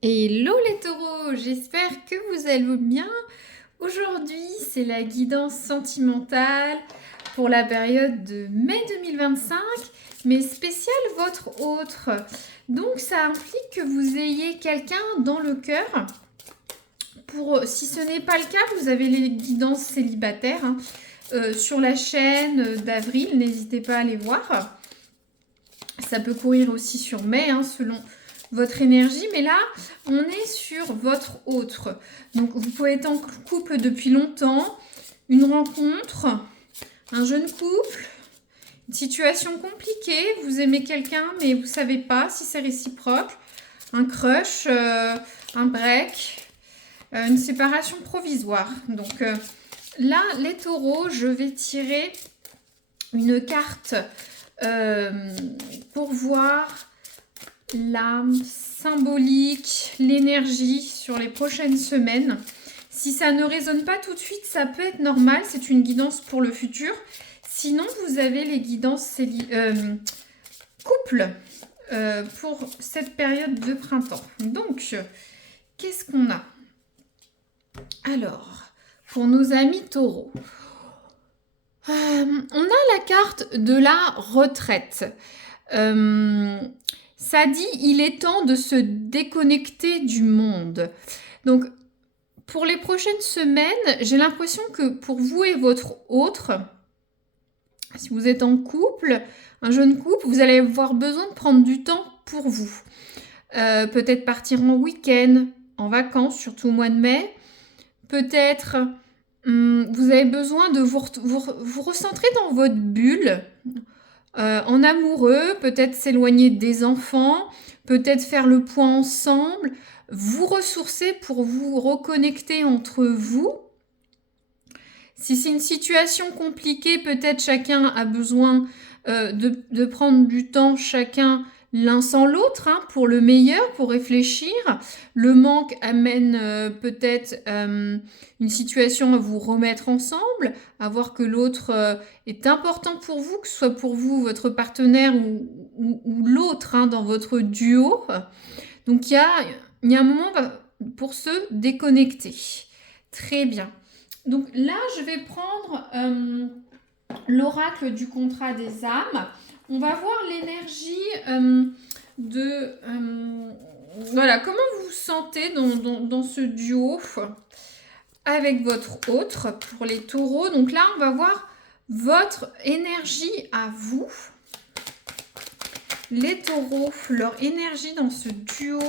Hello les taureaux, j'espère que vous allez bien. Aujourd'hui, c'est la guidance sentimentale pour la période de mai 2025, mais spéciale votre autre. Donc ça implique que vous ayez quelqu'un dans le cœur. Si ce n'est pas le cas, vous avez les guidances célibataires sur la chaîne d'Avril, n'hésitez pas à les voir. Ça peut courir aussi sur mai, selon votre énergie, mais là, on est sur votre autre. Donc, vous pouvez être en couple depuis longtemps, une rencontre, un jeune couple, une situation compliquée, vous aimez quelqu'un, mais vous ne savez pas si c'est réciproque, un crush, un break, une séparation provisoire. Donc, là, les taureaux, je vais tirer une carte pour voir l'âme symbolique, l'énergie sur les prochaines semaines. Si ça ne résonne pas tout de suite, ça peut être normal, c'est une guidance pour le futur. Sinon, vous avez les guidances couple pour cette période de printemps. Donc, qu'est-ce qu'on a? Alors, pour nos amis taureaux, on a la carte de la retraite. Ça dit, il est temps de se déconnecter du monde. Donc, pour les prochaines semaines, j'ai l'impression que pour vous et votre autre, si vous êtes en couple, un jeune couple, vous allez avoir besoin de prendre du temps pour vous. Peut-être partir en week-end, en vacances, surtout au mois de mai. Peut-être vous avez besoin de vous recentrer dans votre bulle. En amoureux, peut-être s'éloigner des enfants, peut-être faire le point ensemble, vous ressourcer pour vous reconnecter entre vous. Si c'est une situation compliquée, peut-être chacun a besoin de prendre du temps chacun l'un sans l'autre pour le meilleur, pour réfléchir. Le manque amène peut-être une situation à vous remettre ensemble, à voir que l'autre est important pour vous, que ce soit pour vous, votre partenaire ou l'autre dans votre duo. Donc il y a un moment pour se déconnecter. Très bien. Donc là, je vais prendre l'oracle du contrat des âmes. On va voir l'énergie voilà, comment vous vous sentez dans ce duo avec votre autre pour les taureaux. Donc là, on va voir votre énergie à vous. Les taureaux, leur énergie dans ce duo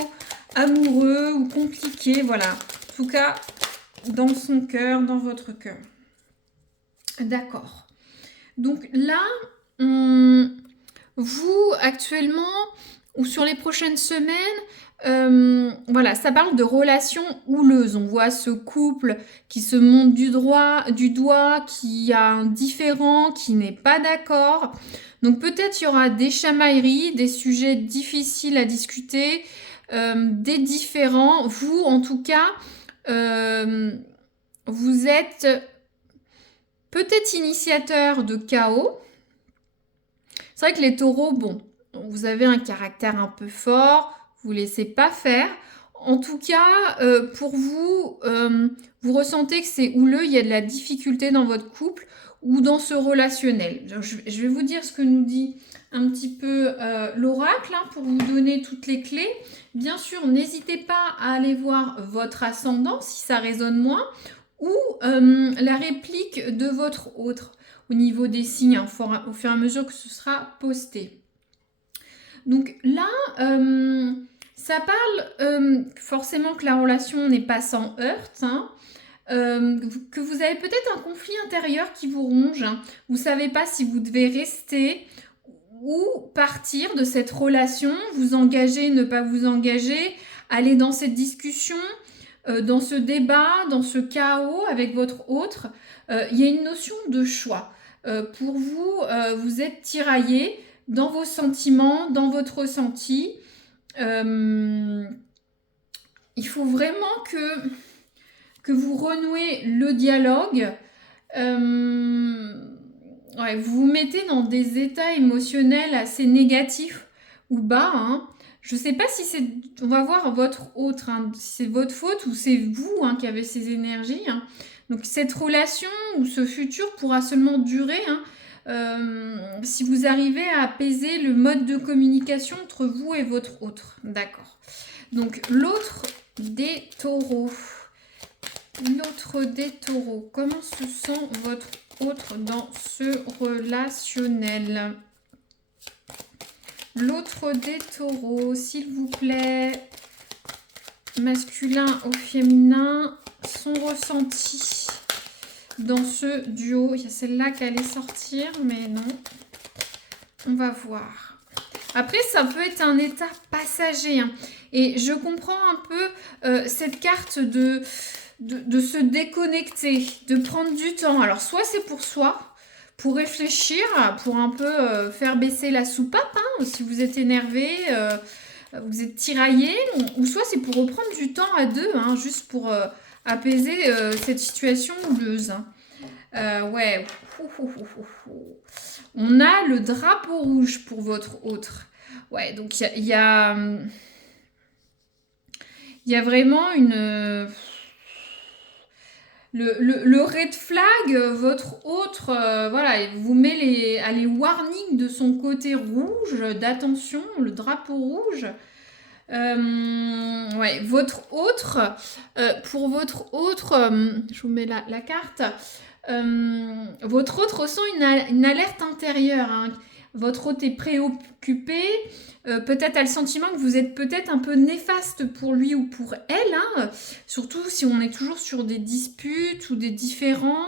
amoureux ou compliqué, voilà. En tout cas, dans son cœur, dans votre cœur. D'accord. Donc là, vous, actuellement, ou sur les prochaines semaines, voilà, ça parle de relations houleuses. On voit ce couple qui se montre du doigt, qui a un différend, qui n'est pas d'accord. Donc peut-être il y aura des chamailleries, des sujets difficiles à discuter, des différends. Vous, en tout cas, vous êtes peut-être initiateur de chaos. C'est vrai que les taureaux, bon, vous avez un caractère un peu fort, vous ne laissez pas faire. En tout cas, pour vous, vous ressentez que c'est houleux, il y a de la difficulté dans votre couple ou dans ce relationnel. Je vais vous dire ce que nous dit un petit peu l'oracle pour vous donner toutes les clés. Bien sûr, n'hésitez pas à aller voir votre ascendant si ça résonne moins ou la réplique de votre autre au niveau des signes au fur et à mesure que ce sera posté. Donc là, ça parle forcément que la relation n'est pas sans heurts, que vous avez peut-être un conflit intérieur qui vous ronge. Vous ne savez pas si vous devez rester ou partir de cette relation, vous engager, ne pas vous engager, aller dans cette discussion, dans ce débat, dans ce chaos avec votre autre. Il y a une notion de choix. Pour vous, vous êtes tiraillé dans vos sentiments, dans votre ressenti. Il faut vraiment que vous renouez le dialogue. Vous vous mettez dans des états émotionnels assez négatifs ou bas. Je sais pas si c'est... On va voir votre autre, hein, si c'est votre faute ou c'est vous hein, qui avez ces énergies. Hein. Donc cette relation ou ce futur pourra seulement durer hein, si vous arrivez à apaiser le mode de communication entre vous et votre autre. D'accord. Donc l'autre des taureaux. L'autre des taureaux. Comment se sent votre autre dans ce relationnel? L'autre des taureaux, s'il vous plaît. Masculin ou féminin, son ressenti dans ce duo. Il y a celle-là qui allait sortir, mais non. On va voir. Après, ça peut être un état passager. Hein. Et je comprends un peu cette carte de se déconnecter, de prendre du temps. Alors, soit c'est pour soi, pour réfléchir, pour un peu faire baisser la soupape, hein, si vous êtes énervé, vous êtes tiraillé, ou soit c'est pour reprendre du temps à deux, hein, juste pour apaiser cette situation houleuse. Hein. Ouais. On a le drapeau rouge pour votre autre. Ouais, donc il y a vraiment une... Le red flag, votre autre, voilà, vous met les warnings de son côté rouge, d'attention, le drapeau rouge. Ouais, votre autre, pour votre autre, je vous mets la carte, votre autre ressent une alerte intérieure. Hein. Votre autre est préoccupé, peut-être a le sentiment que vous êtes peut-être un peu néfaste pour lui ou pour elle, hein, surtout si on est toujours sur des disputes ou des différends,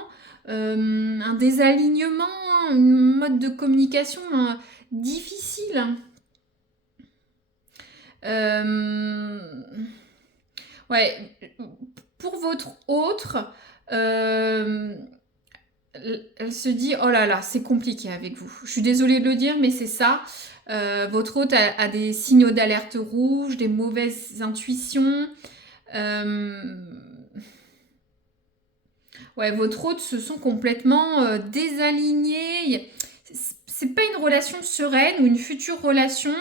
un désalignement, un mode de communication difficile. Ouais, pour votre autre, elle se dit oh là là, c'est compliqué avec vous. Je suis désolée de le dire, mais c'est ça. Votre hôte a des signaux d'alerte rouge, des mauvaises intuitions. Ouais, votre hôte se sent complètement désalignés. C'est pas une relation sereine ou une future relation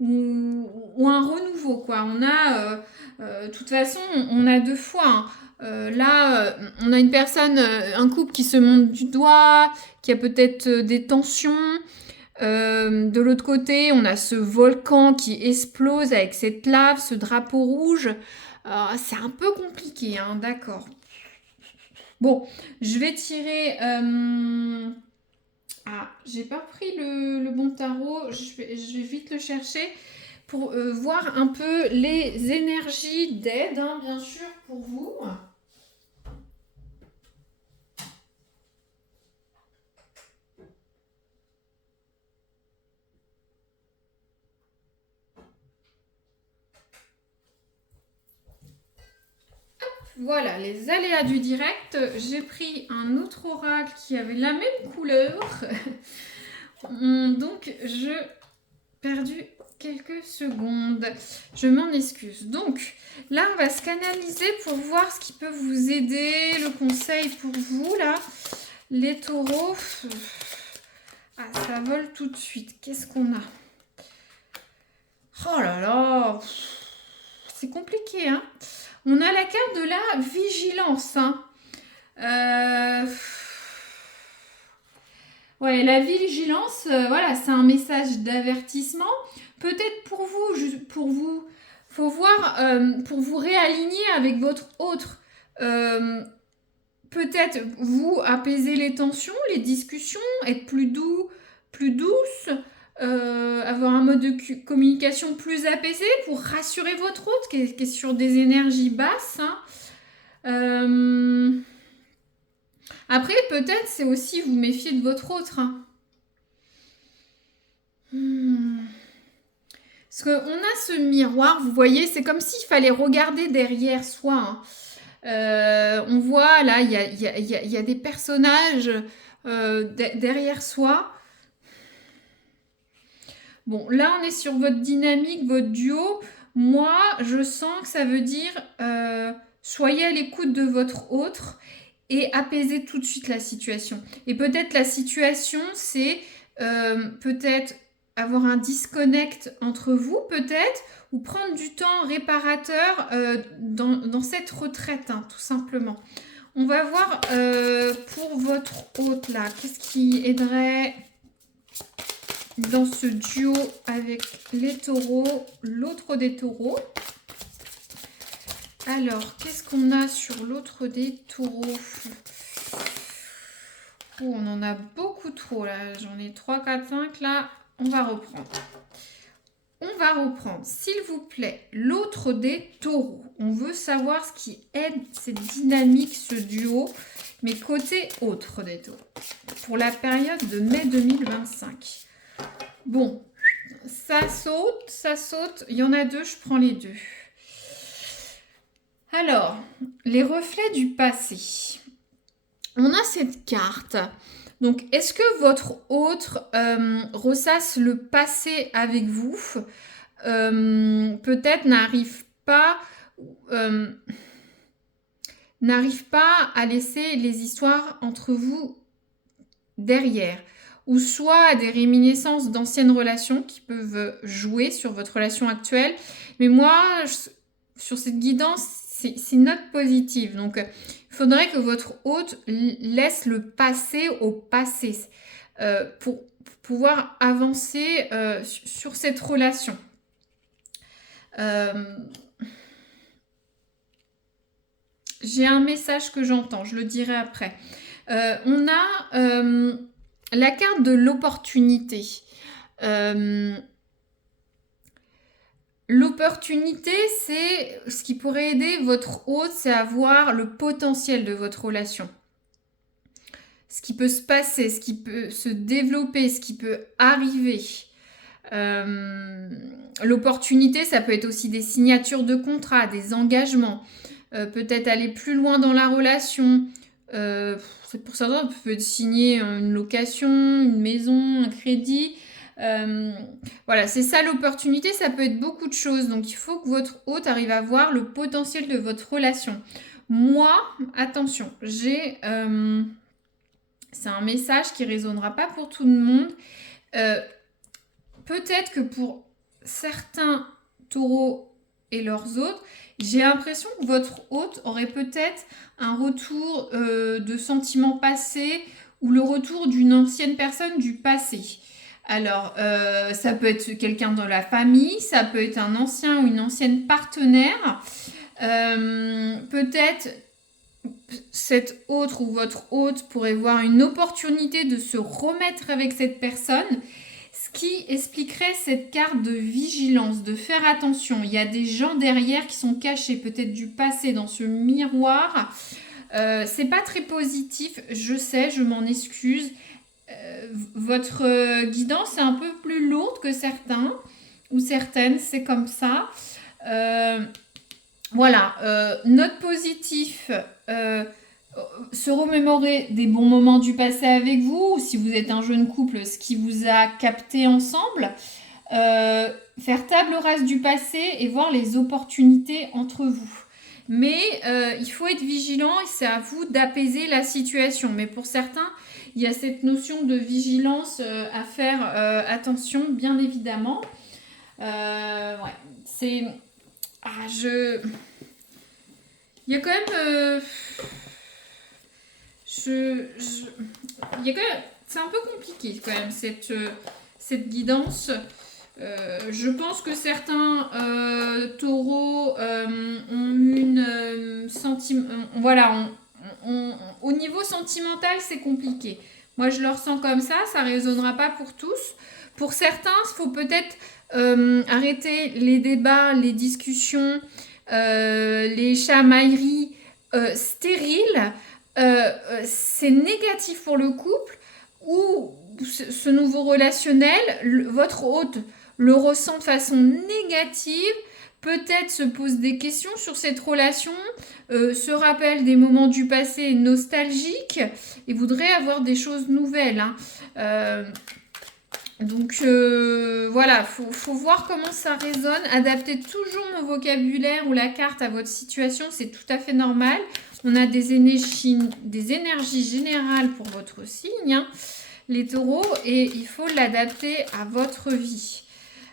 ou un renouveau, quoi. On a, de toute façon, on a deux fois. Hein. Là, on a une personne, un couple qui se monte du doigt, qui a peut-être des tensions. De l'autre côté, on a ce volcan qui explose avec cette lave, ce drapeau rouge. C'est un peu compliqué, hein, d'accord. Bon, je vais tirer... Ah, j'ai pas pris le bon tarot. Je vais vite le chercher pour voir un peu les énergies d'aide, hein, bien sûr, pour vous. Voilà, les aléas du direct. J'ai pris un autre oracle qui avait la même couleur. Donc, je perdu quelques secondes. Je m'en excuse. Donc, là, on va se canaliser pour voir ce qui peut vous aider. Le conseil pour vous, là. Les taureaux. Ah, ça vole tout de suite. Qu'est-ce qu'on a? Oh là là. C'est compliqué, hein. On a la carte de la vigilance. Hein. Ouais, la vigilance, voilà, c'est un message d'avertissement. Peut-être pour vous, faut voir, pour vous réaligner avec votre autre. Peut-être vous apaiser les tensions, les discussions, être plus doux, plus douce. Avoir un mode de communication plus apaisé pour rassurer votre hôte qui est sur des énergies basses. Hein. Après, peut-être, c'est aussi vous méfier de votre autre. Hein. Parce qu'on a ce miroir, vous voyez, c'est comme s'il fallait regarder derrière soi. Hein. On voit, là, il y a des personnages derrière soi. Bon, là, on est sur votre dynamique, votre duo. Moi, je sens que ça veut dire soyez à l'écoute de votre autre et apaisez tout de suite la situation. Et peut-être la situation, c'est peut-être avoir un disconnect entre vous peut-être, ou prendre du temps réparateur dans cette retraite, hein, tout simplement. On va voir pour votre hôte là, qu'est-ce qui aiderait dans ce duo avec les taureaux, l'autre des taureaux. Alors, qu'est-ce qu'on a sur l'autre des taureaux? Oh, on en a beaucoup trop là, j'en ai 3, 4, 5 là, on va reprendre. On va reprendre, s'il vous plaît, l'autre des taureaux. On veut savoir ce qui aide cette dynamique, ce duo, mais côté autre des taureaux, pour la période de mai 2025. Bon, ça saute. Il y en a deux, je prends les deux. Alors, les reflets du passé. On a cette carte. Donc, est-ce que votre hôte ressasse le passé avec vous? Peut-être n'arrive pas à laisser les histoires entre vous derrière, ou soit à des réminiscences d'anciennes relations qui peuvent jouer sur votre relation actuelle. Mais moi, sur cette guidance, c'est une note positive. Donc, il faudrait que votre hôte laisse le passé au passé pour pouvoir avancer sur cette relation. J'ai un message que j'entends, je le dirai après. On a la carte de l'opportunité. L'opportunité, c'est ce qui pourrait aider votre hôte, c'est à voir le potentiel de votre relation. Ce qui peut se passer, ce qui peut se développer, ce qui peut arriver. L'opportunité, ça peut être aussi des signatures de contrats, des engagements, peut-être aller plus loin dans la relation. Pour certains, vous pouvez signer une location, une maison, un crédit. Voilà, c'est ça l'opportunité, ça peut être beaucoup de choses. Donc, il faut que votre hôte arrive à voir le potentiel de votre relation. Moi, attention, c'est un message qui ne résonnera pas pour tout le monde. Peut-être que pour certains taureaux et leurs hôtes, j'ai l'impression que votre hôte aurait peut-être un retour de sentiments passés ou le retour d'une ancienne personne du passé. Alors, ça peut être quelqu'un dans la famille, ça peut être un ancien ou une ancienne partenaire. Peut-être cet autre ou votre hôte pourrait voir une opportunité de se remettre avec cette personne, ce qui expliquerait cette carte de vigilance, de faire attention. Il y a des gens derrière qui sont cachés, peut-être du passé, dans ce miroir. C'est pas très positif, je sais, je m'en excuse. Votre guidance est un peu plus lourde que certains ou certaines, c'est comme ça. Voilà, note positif, se remémorer des bons moments du passé avec vous, ou si vous êtes un jeune couple, ce qui vous a capté ensemble. Faire table rase du passé et voir les opportunités entre vous. Mais il faut être vigilant et c'est à vous d'apaiser la situation. Mais pour certains, il y a cette notion de vigilance à faire attention, bien évidemment. Ouais, c'est... Il y a quand même... Il y a quand même... C'est un peu compliqué quand même, cette guidance. Je pense que certains taureaux ont une voilà, au niveau sentimental, c'est compliqué. Moi, je le ressens comme ça ne résonnera pas pour tous. Pour certains, il faut peut-être arrêter les débats, les discussions, les chamailleries stériles. C'est négatif pour le couple ou ce nouveau relationnel, votre hôte le ressent de façon négative, peut-être se pose des questions sur cette relation, se rappelle des moments du passé nostalgiques et voudrait avoir des choses nouvelles. Hein. Donc voilà, faut voir comment ça résonne. Adaptez toujours mon vocabulaire ou la carte à votre situation, c'est tout à fait normal. On a des énergies générales pour votre signe. Hein. les taureaux, et il faut l'adapter à votre vie.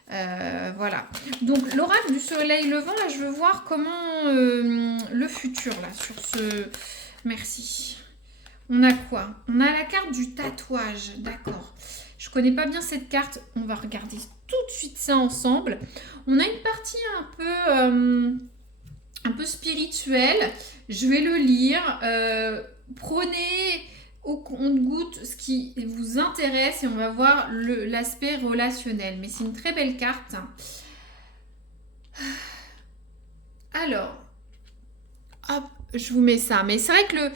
Voilà. Donc, l'oracle du soleil levant, là, je veux voir comment le futur, là, sur ce... Merci. On a quoi? On a la carte du tatouage, d'accord. Je connais pas bien cette carte, on va regarder tout de suite ça ensemble. On a une partie un peu spirituelle, je vais le lire. Prenez au compte-gouttes ce qui vous intéresse et on va voir l'aspect relationnel. Mais c'est une très belle carte. Alors, hop, je vous mets ça. Mais c'est vrai que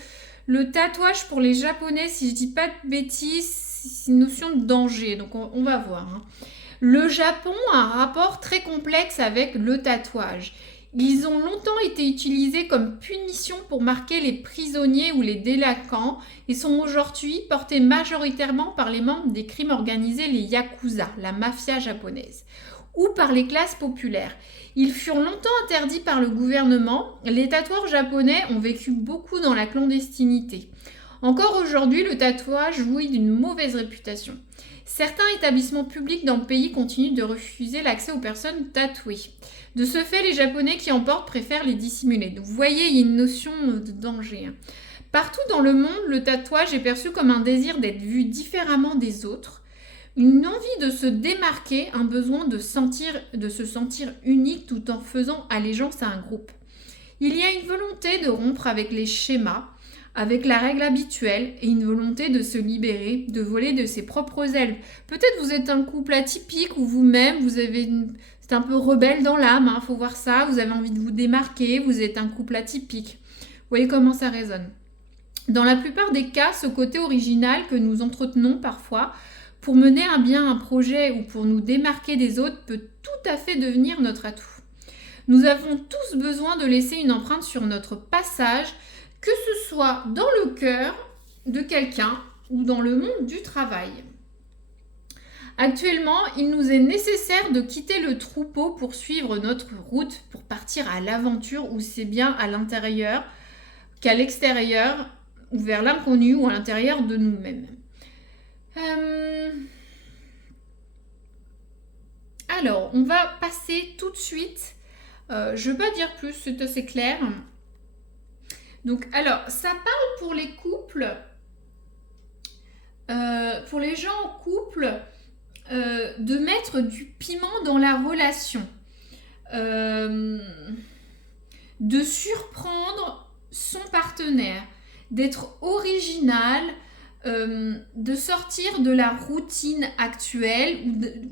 le tatouage pour les Japonais, si je dis pas de bêtises, c'est une notion de danger. Donc on va voir. Hein. Le Japon a un rapport très complexe avec le tatouage. Ils ont longtemps été utilisés comme punition pour marquer les prisonniers ou les délinquants et sont aujourd'hui portés majoritairement par les membres des crimes organisés, les yakuza, la mafia japonaise, ou par les classes populaires. Ils furent longtemps interdits par le gouvernement. Les tatoueurs japonais ont vécu beaucoup dans la clandestinité. Encore aujourd'hui, le tatouage jouit d'une mauvaise réputation. Certains établissements publics dans le pays continuent de refuser l'accès aux personnes tatouées. De ce fait, les Japonais qui en portent préfèrent les dissimuler. Donc, vous voyez, il y a une notion de danger. Partout dans le monde, le tatouage est perçu comme un désir d'être vu différemment des autres, une envie de se démarquer, un besoin de se sentir unique tout en faisant allégeance à un groupe. Il y a une volonté de rompre avec les schémas, avec la règle habituelle et une volonté de se libérer, de voler de ses propres ailes. Peut-être vous êtes un couple atypique ou vous-même, c'est un peu rebelle dans l'âme, hein, faut voir ça, vous avez envie de vous démarquer, vous êtes un couple atypique. Vous voyez comment ça résonne. Dans la plupart des cas, ce côté original que nous entretenons parfois pour mener à bien un projet ou pour nous démarquer des autres peut tout à fait devenir notre atout. Nous avons tous besoin de laisser une empreinte sur notre passage, que ce soit dans le cœur de quelqu'un ou dans le monde du travail. Actuellement, il nous est nécessaire de quitter le troupeau pour suivre notre route, pour partir à l'aventure où c'est bien à l'intérieur qu'à l'extérieur, ou vers l'inconnu ou à l'intérieur de nous-mêmes. Alors, on va passer tout de suite. Je ne vais pas dire plus, c'est assez clair. Donc, alors, ça parle pour les couples, pour les gens en couple, de mettre du piment dans la relation, de surprendre son partenaire, d'être original, de sortir de la routine actuelle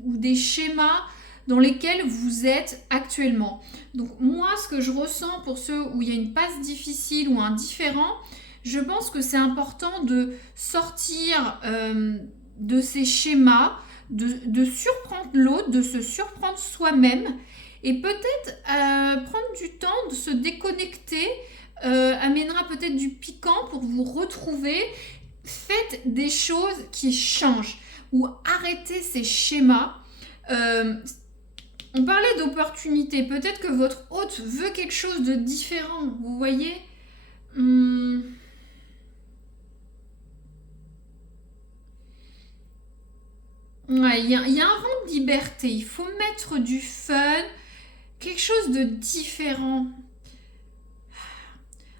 ou des schémas dans lesquels vous êtes actuellement. Donc moi, ce que je ressens pour ceux où il y a une passe difficile ou un différend, je pense que c'est important de sortir de ces schémas, de surprendre l'autre, de se surprendre soi-même et peut-être prendre du temps de se déconnecter amènera peut-être du piquant pour vous retrouver. Faites des choses qui changent ou arrêtez ces schémas. On parlait d'opportunité. Peut-être que votre hôte veut quelque chose de différent. Vous voyez Ouais, il y a un vent de liberté. Il faut mettre du fun, quelque chose de différent.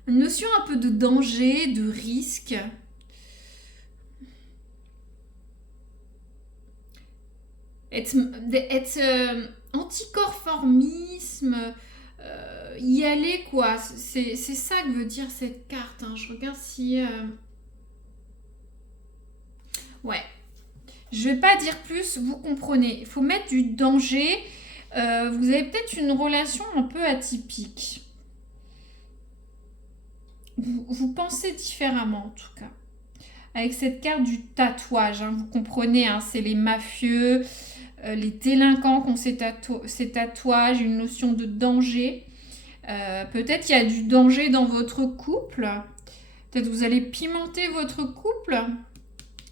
Une notion un peu de danger, de risque. Être anticonformisme, y aller quoi. C'est ça que veut dire cette carte. Hein. Je regarde si... Ouais. Je vais pas dire plus, vous comprenez. Il faut mettre du danger. Vous avez peut-être une relation un peu atypique. Vous pensez différemment en tout cas. Avec cette carte du tatouage, hein, vous comprenez, hein, c'est les mafieux, les délinquants qui ont ces tatouages, une notion de danger. Peut-être qu'il y a du danger dans votre couple. Peut-être vous allez pimenter votre couple.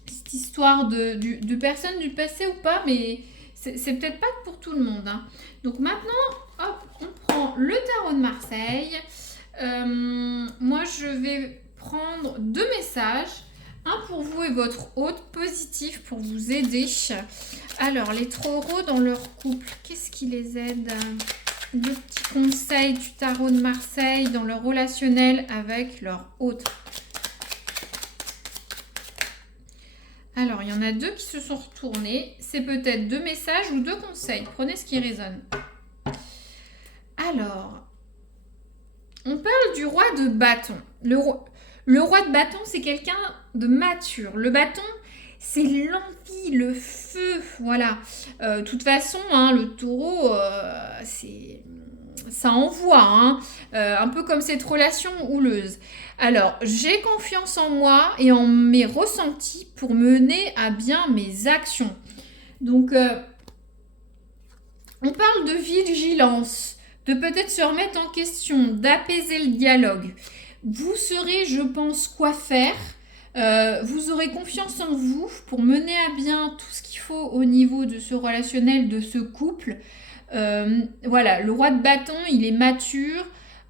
Cette histoire de personnes du passé ou pas, mais c'est peut-être pas pour tout le monde. Hein. Donc maintenant, hop, on prend le tarot de Marseille. Moi, je vais prendre 2 messages Un pour vous et votre hôte, positif pour vous aider. Alors, les taureaux dans leur couple, qu'est-ce qui les aide? Deux petits conseils du tarot de Marseille dans leur relationnel avec leur hôte. Alors, il y en a deux qui se sont retournés. C'est peut-être 2 messages ou 2 conseils. Prenez ce qui résonne. Alors, on parle du roi de bâton. Le roi de bâton, c'est quelqu'un de mature. Le bâton, c'est l'envie, le feu, voilà. De toute façon, hein, le taureau, ça envoie, hein, un peu comme cette relation houleuse. Alors, j'ai confiance en moi et en mes ressentis pour mener à bien mes actions. Donc, on parle de vigilance, de peut-être se remettre en question, d'apaiser le dialogue. Vous saurez, je pense, quoi faire. Vous aurez confiance en vous pour mener à bien tout ce qu'il faut au niveau de ce relationnel, de ce couple. Voilà, le roi de bâton, il est mature,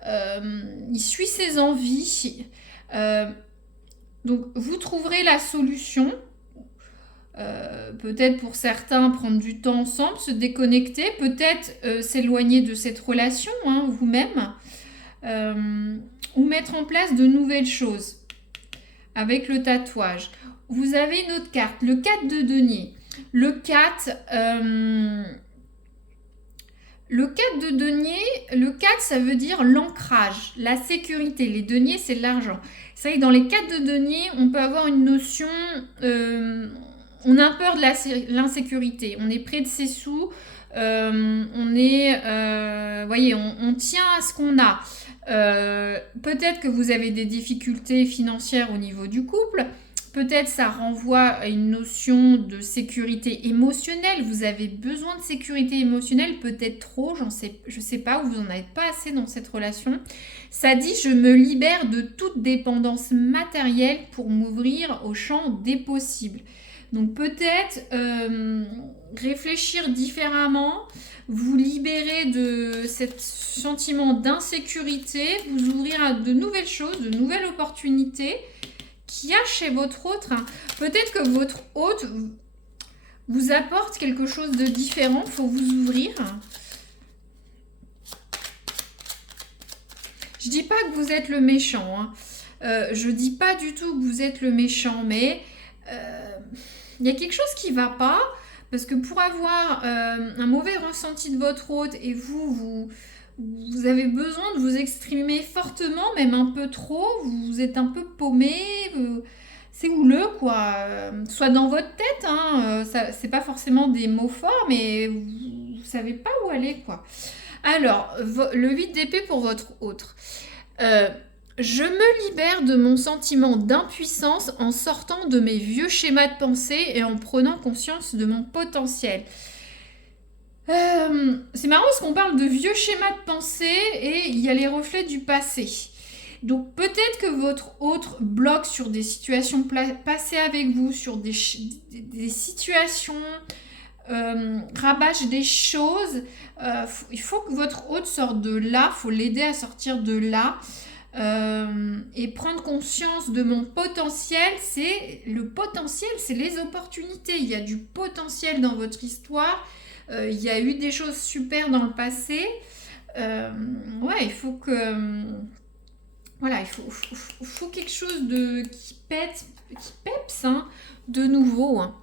il suit ses envies. Donc, vous trouverez la solution. Peut-être pour certains prendre du temps ensemble, se déconnecter, peut-être s'éloigner de cette relation, hein, vous-même, ou mettre en place de nouvelles choses avec le tatouage. Vous avez une autre carte, le 4 de denier. Le 4 de denier, le 4, ça veut dire l'ancrage, la sécurité. Les deniers, c'est de l'argent. C'est vrai que dans les 4 de denier, on peut avoir une notion... on a peur de l'insécurité. On est près de ses sous. Voyez, on tient à ce qu'on a. Peut-être que vous avez des difficultés financières au niveau du couple. Peut-être ça renvoie à une notion de sécurité émotionnelle. Vous avez besoin de sécurité émotionnelle, peut-être trop, je sais pas, ou vous n'en avez pas assez dans cette relation. Ça dit « je me libère de toute dépendance matérielle pour m'ouvrir au champ des possibles ». Donc peut-être réfléchir différemment, vous libérer de ce sentiment d'insécurité, vous ouvrir à de nouvelles choses, de nouvelles opportunités qu'il y a chez votre hôte. Peut-être que votre hôte vous apporte quelque chose de différent, il faut vous ouvrir. Je dis pas que vous êtes le méchant, hein. Je dis pas du tout que vous êtes le méchant, mais il y a quelque chose qui va pas, parce que pour avoir un mauvais ressenti de votre hôte et vous avez besoin de vous exprimer fortement, même un peu trop, vous êtes un peu paumé, c'est houleux quoi, soit dans votre tête, hein, c'est pas forcément des mots forts, mais vous savez pas où aller quoi. Alors, le 8 d'épée pour votre hôte. Je me libère de mon sentiment d'impuissance en sortant de mes vieux schémas de pensée et en prenant conscience de mon potentiel. C'est marrant parce qu'on parle de vieux schémas de pensée et il y a les reflets du passé. Donc peut-être que votre hôte bloque sur des situations passées avec vous, sur des situations, rabâche des choses. Il faut que votre hôte sorte de là, il faut l'aider à sortir de là. Et prendre conscience de mon potentiel, le potentiel, c'est les opportunités. Il y a du potentiel dans votre histoire. Il y a eu des choses super dans le passé. Ouais, il faut que... Voilà, il faut quelque chose qui peps, hein, de nouveau. Hein.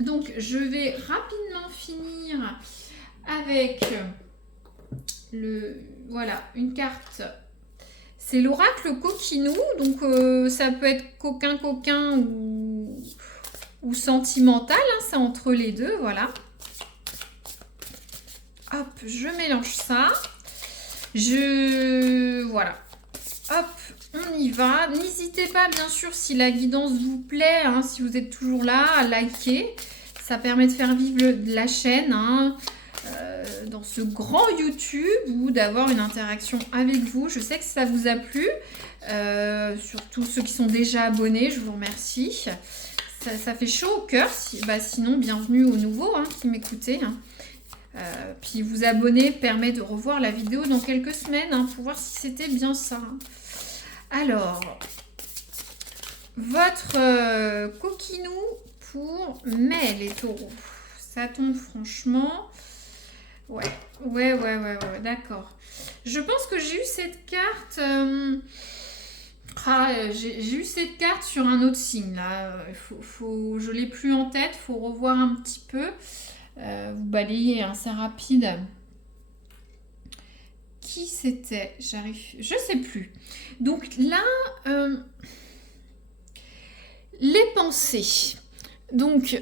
Donc, je vais rapidement finir avec voilà, une carte. C'est l'oracle coquinou, donc ça peut être coquin ou sentimental, hein, c'est entre les deux, voilà. Hop, je mélange ça. Voilà. Hop, on y va. N'hésitez pas, bien sûr, si la guidance vous plaît, hein, si vous êtes toujours là, à liker. Ça permet de faire vivre la chaîne, hein, dans ce grand YouTube ou d'avoir une interaction avec vous. Je sais que ça vous a plu. Surtout ceux qui sont déjà abonnés, je vous remercie. Ça fait chaud au cœur. Sinon, bienvenue aux nouveaux hein, qui m'écoutez. Hein. Puis vous abonner permet de revoir la vidéo dans quelques semaines hein, pour voir si c'était bien ça. Alors, votre coquinou pour mai, les taureaux. Ça tombe franchement. Ouais, d'accord. Je pense que j'ai eu cette carte. J'ai eu cette carte sur un autre signe là. Je l'ai plus en tête. Faut revoir un petit peu. Vous balayez, hein, c'est rapide. Qui c'était? Je sais plus. Donc là, les pensées. Donc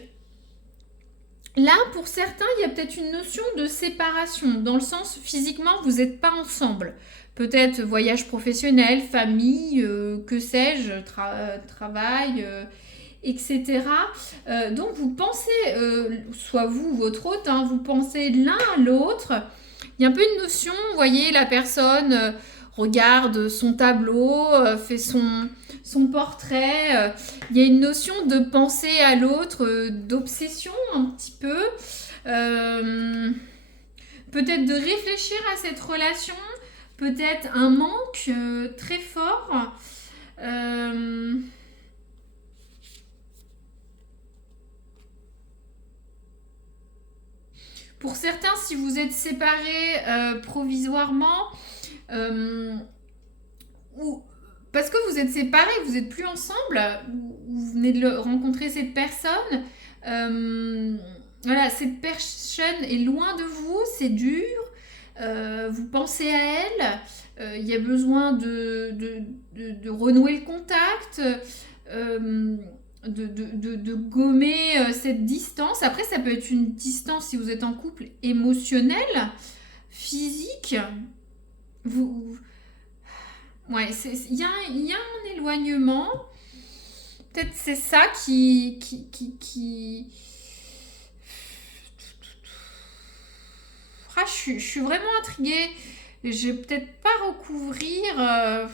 là, pour certains, il y a peut-être une notion de séparation, dans le sens physiquement, vous n'êtes pas ensemble. Peut-être voyage professionnel, famille, que sais-je, travail, etc. Donc vous pensez, soit vous ou votre hôte, hein, vous pensez l'un à l'autre. Il y a un peu une notion, vous voyez, la personne regarde son tableau, fait son portrait. Il y a une notion de penser à l'autre, d'obsession un petit peu. Peut-être de réfléchir à cette relation. Peut-être un manque très fort. Pour certains, si vous êtes séparés provisoirement, ou parce que vous êtes séparés, vous n'êtes plus ensemble, vous venez de rencontrer cette personne, voilà, cette personne est loin de vous, c'est dur, vous pensez à elle, il y a besoin de renouer le contact, de gommer cette distance. Après, ça peut être une distance si vous êtes en couple émotionnelle, physique. Ouais, il y a un éloignement. Peut-être c'est ça qui. Ah, je suis vraiment intriguée. Je vais peut-être pas recouvrir.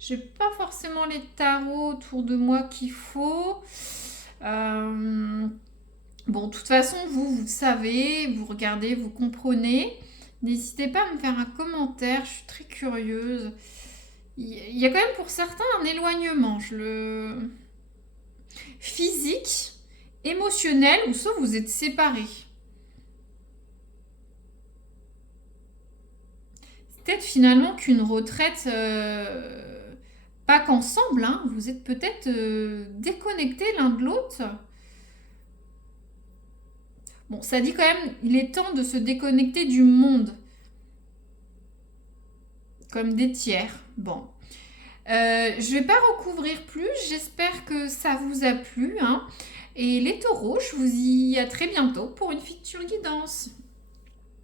J'ai pas forcément les tarots autour de moi qu'il faut. Bon, de toute façon, vous savez, vous regardez, vous comprenez. N'hésitez pas à me faire un commentaire, je suis très curieuse. Il y a quand même pour certains un éloignement, physique, émotionnel, ou soit vous êtes séparés. C'est peut-être finalement qu'une retraite, pas qu'ensemble, hein, vous êtes peut-être déconnectés l'un de l'autre. Bon, ça dit quand même, il est temps de se déconnecter du monde. Comme des tiers. Bon. Je vais pas recouvrir plus. J'espère que ça vous a plu, hein. Et les taureaux, je vous dis à très bientôt pour une future guidance.